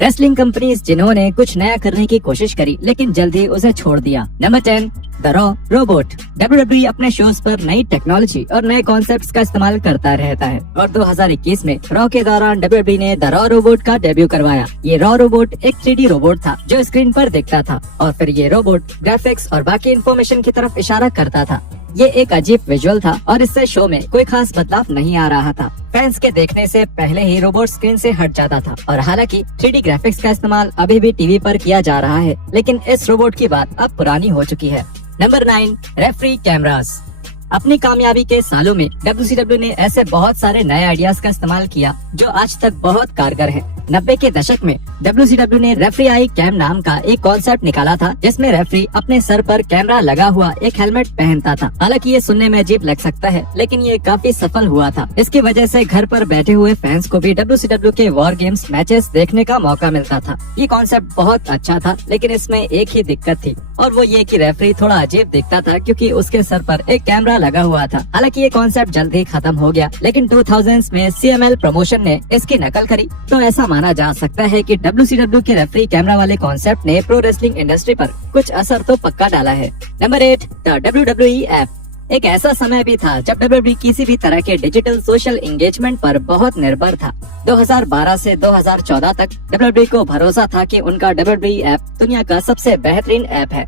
Wrestling companies जिन्होंने कुछ नया करने की कोशिश करी लेकिन जल्द ही उसे छोड़ दिया। Number 10, the raw robot. WWE अपने शोज पर नई टेक्नोलॉजी और नए कॉन्सेप्ट्स का इस्तेमाल करता रहता है और 2021 में रॉ के दौरान WWE ने द रॉ रोबोट का डेब्यू करवाया। ये रॉ रोबोट एक 3D रोबोट था जो स्क्रीन पर दिखता था और फिर ये रोबोट ग्राफिक्स और बाकी इन्फॉर्मेशन की तरफ इशारा करता था। ये एक अजीब विजुअल था और इससे शो में कोई खास बदलाव नहीं आ रहा था। फैंस के देखने से पहले ही रोबोट स्क्रीन से हट जाता था और हालांकि 3D ग्राफिक्स का इस्तेमाल अभी भी टीवी पर किया जा रहा है, लेकिन इस रोबोट की बात अब पुरानी हो चुकी है। Number 9, referee cameras. अपनी कामयाबी के सालों में WCW ने ऐसे बहुत सारे नए आइडियाज का इस्तेमाल किया जो आज तक बहुत कारगर है। 90 के दशक में WCW ने रेफरी आई कैम नाम का एक कॉन्सेप्ट निकाला था जिसमें रेफरी अपने सर पर कैमरा लगा हुआ एक हेलमेट पहनता था। हालांकि ये सुनने में अजीब लग सकता है, लेकिन ये काफी सफल हुआ था। इसकी वजह से घर पर बैठे हुए फैंस को भी WCW के वॉर गेम्स मैचेस देखने का मौका मिलता था। ये कॉन्सेप्ट बहुत अच्छा था, लेकिन इसमें एक ही दिक्कत थी और वो ये कि रेफरी थोड़ा अजीब दिखता था क्योंकि उसके सर पर एक कैमरा लगा हुआ था। हालांकि ये कॉन्सेप्ट जल्द ही खत्म हो गया, लेकिन 2000s में CML प्रमोशन ने इसकी नकल करी, तो ऐसा माना जा सकता है कि WCW के रेफरी कैमरा वाले कॉन्सेप्ट ने प्रो रेसलिंग इंडस्ट्री पर कुछ असर तो पक्का डाला है। Number 8, the WWE app. एक ऐसा समय भी था जब WWE किसी भी तरह के डिजिटल सोशल एंगेजमेंट पर बहुत निर्भर था। 2012 से 2014 तक WWE को भरोसा था कि उनका WWE ऐप दुनिया का सबसे बेहतरीन ऐप है।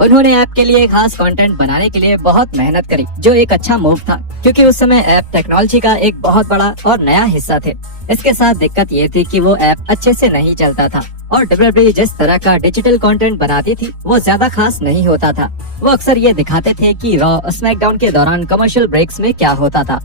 उन्होंने ऐप के लिए खास कंटेंट बनाने के लिए बहुत मेहनत करी, जो एक अच्छा मूव था क्योंकि उस समय ऐप टेक्नोलॉजी का एक बहुत बड़ा और नया हिस्सा थे। इसके साथ दिक्कत ये थी कि वो ऐप अच्छे से नहीं चलता था और WWE जिस तरह का डिजिटल कंटेंट बनाती थी वो ज्यादा खास नहीं होता था। वो अक्सर ये दिखाते थे कि रॉ स्मैकडाउन के दौरान कमर्शियल ब्रेक्स में क्या होता था।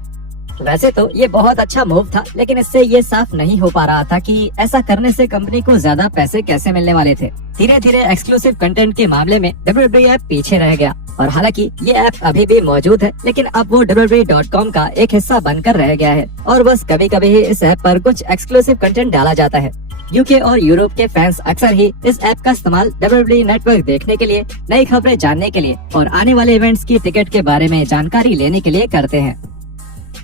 वैसे तो ये बहुत अच्छा मूव था, लेकिन इससे ये साफ नहीं हो पा रहा था कि ऐसा करने से कंपनी को ज्यादा पैसे कैसे मिलने वाले थे। धीरे धीरे एक्सक्लूसिव कंटेंट के मामले में WWE ऐप पीछे रह गया और हालांकि ये ऐप अभी भी मौजूद है, लेकिन अब वो WWE.com का एक हिस्सा बनकर रह गया है और बस कभी कभी ही इस ऐप पर कुछ एक्सक्लूसिव कंटेंट डाला जाता है। यूके और यूरोप के फैंस अक्सर ही इस ऐप का इस्तेमाल WWE नेटवर्क देखने के लिए, नई खबरें जानने के लिए और आने वाले इवेंट्स की टिकट के बारे में जानकारी लेने के लिए करते हैं।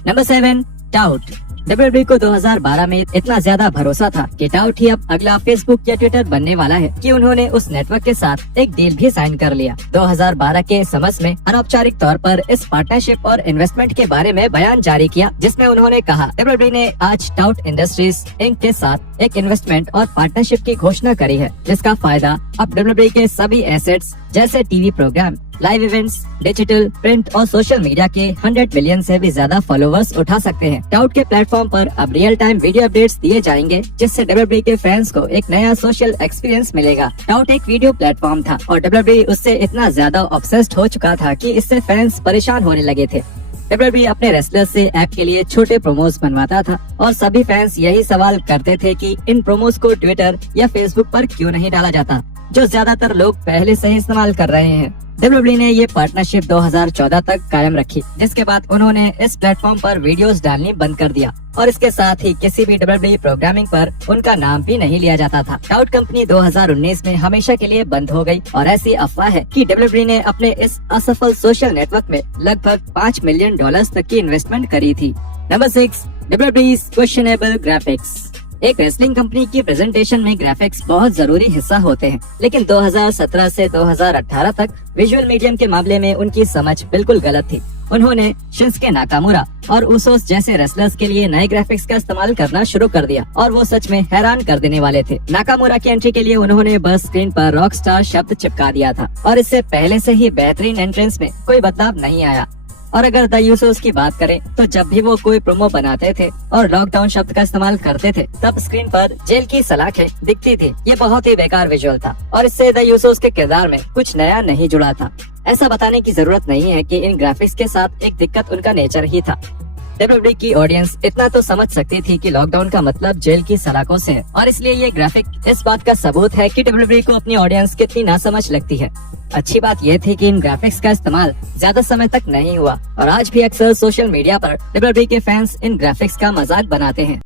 Number 7, taut. WWE को 2012 में इतना ज्यादा भरोसा था कि टाउट ही अब अगला फेसबुक या ट्विटर बनने वाला है कि उन्होंने उस नेटवर्क के साथ एक डील भी साइन कर लिया। 2012 के समझ में अनौपचारिक तौर पर इस पार्टनरशिप और इन्वेस्टमेंट के बारे में बयान जारी किया, जिसमें उन्होंने कहा WWE ने आज टाउट इंडस्ट्रीज इंक के साथ एक इन्वेस्टमेंट और पार्टनरशिप की घोषणा करी है, जिसका फायदा अब WWE के सभी एसेट्स जैसे TV programme, live events, digital, print और सोशल मीडिया के 100 मिलियन से भी ज्यादा फॉलोवर्स उठा सकते हैं। टाउट के प्लेटफॉर्म पर अब रियल टाइम वीडियो अपडेट्स दिए जाएंगे, जिससे WWE के फैंस को एक नया सोशल एक्सपीरियंस मिलेगा। टाउट एक वीडियो प्लेटफॉर्म था और WWE उससे इतना ज्यादा ऑब्सेस्ड हो चुका था कि इससे फैंस परेशान होने लगे थे। WWE अपने रेसलर्स से ऐप के लिए छोटे प्रोमोस बनवाता था और सभी फैंस यही सवाल करते थे कि इन प्रोमोस को ट्विटर या फेसबुक पर क्यों नहीं डाला जाता, जो ज्यादातर लोग पहले से ही इस्तेमाल कर रहे हैं। WWE ने ये पार्टनरशिप 2014 तक कायम रखी, जिसके बाद उन्होंने इस प्लेटफॉर्म पर वीडियोस डालनी बंद कर दिया और इसके साथ ही किसी भी WWE प्रोग्रामिंग पर उनका नाम भी नहीं लिया जाता था। टाउट कंपनी 2019 में हमेशा के लिए बंद हो गई और ऐसी अफवाह है कि WWE ने अपने इस असफल सोशल नेटवर्क में लगभग $5 मिलियन तक की इन्वेस्टमेंट करी थी। Number 6, WWE's questionable graphics. एक रेसलिंग कंपनी की प्रेजेंटेशन में ग्राफिक्स बहुत जरूरी हिस्सा होते हैं, लेकिन 2017 से 2018 तक विजुअल मीडियम के मामले में उनकी समझ बिल्कुल गलत थी। उन्होंने शिंसुके नाकामुरा और उसोस जैसे रेसलर्स के लिए नए ग्राफिक्स का इस्तेमाल करना शुरू कर दिया और वो सच में हैरान कर देने वाले थे। नाकामुरा की एंट्री के लिए उन्होंने बस स्क्रीन पर रॉक स्टार शब्द चिपका दिया था और इससे पहले से ही बेहतरीन एंट्रेंस में कोई बदलाव नहीं आया। और अगर द यूसोस की बात करें तो जब भी वो कोई प्रोमो बनाते थे और लॉकडाउन शब्द का इस्तेमाल करते थे, तब स्क्रीन पर जेल की सलाखें दिखती थी। ये बहुत ही बेकार विजुअल था और इससे द यूसोस के किरदार में कुछ नया नहीं जुड़ा था। ऐसा बताने की जरूरत नहीं है कि इन ग्राफिक्स के साथ एक दिक्कत उनका नेचर ही था। WWE की ऑडियंस इतना तो समझ सकती थी कि लॉकडाउन का मतलब जेल की सलाखों से है और इसलिए ये ग्राफिक इस बात का सबूत है कि WWE को अपनी ऑडियंस कितनी नासमझ लगती है। अच्छी बात यह थी कि इन ग्राफिक्स का इस्तेमाल ज्यादा समय तक नहीं हुआ और आज भी अक्सर सोशल मीडिया पर WWE के फैंस इन ग्राफिक्स का मजाक बनाते हैं।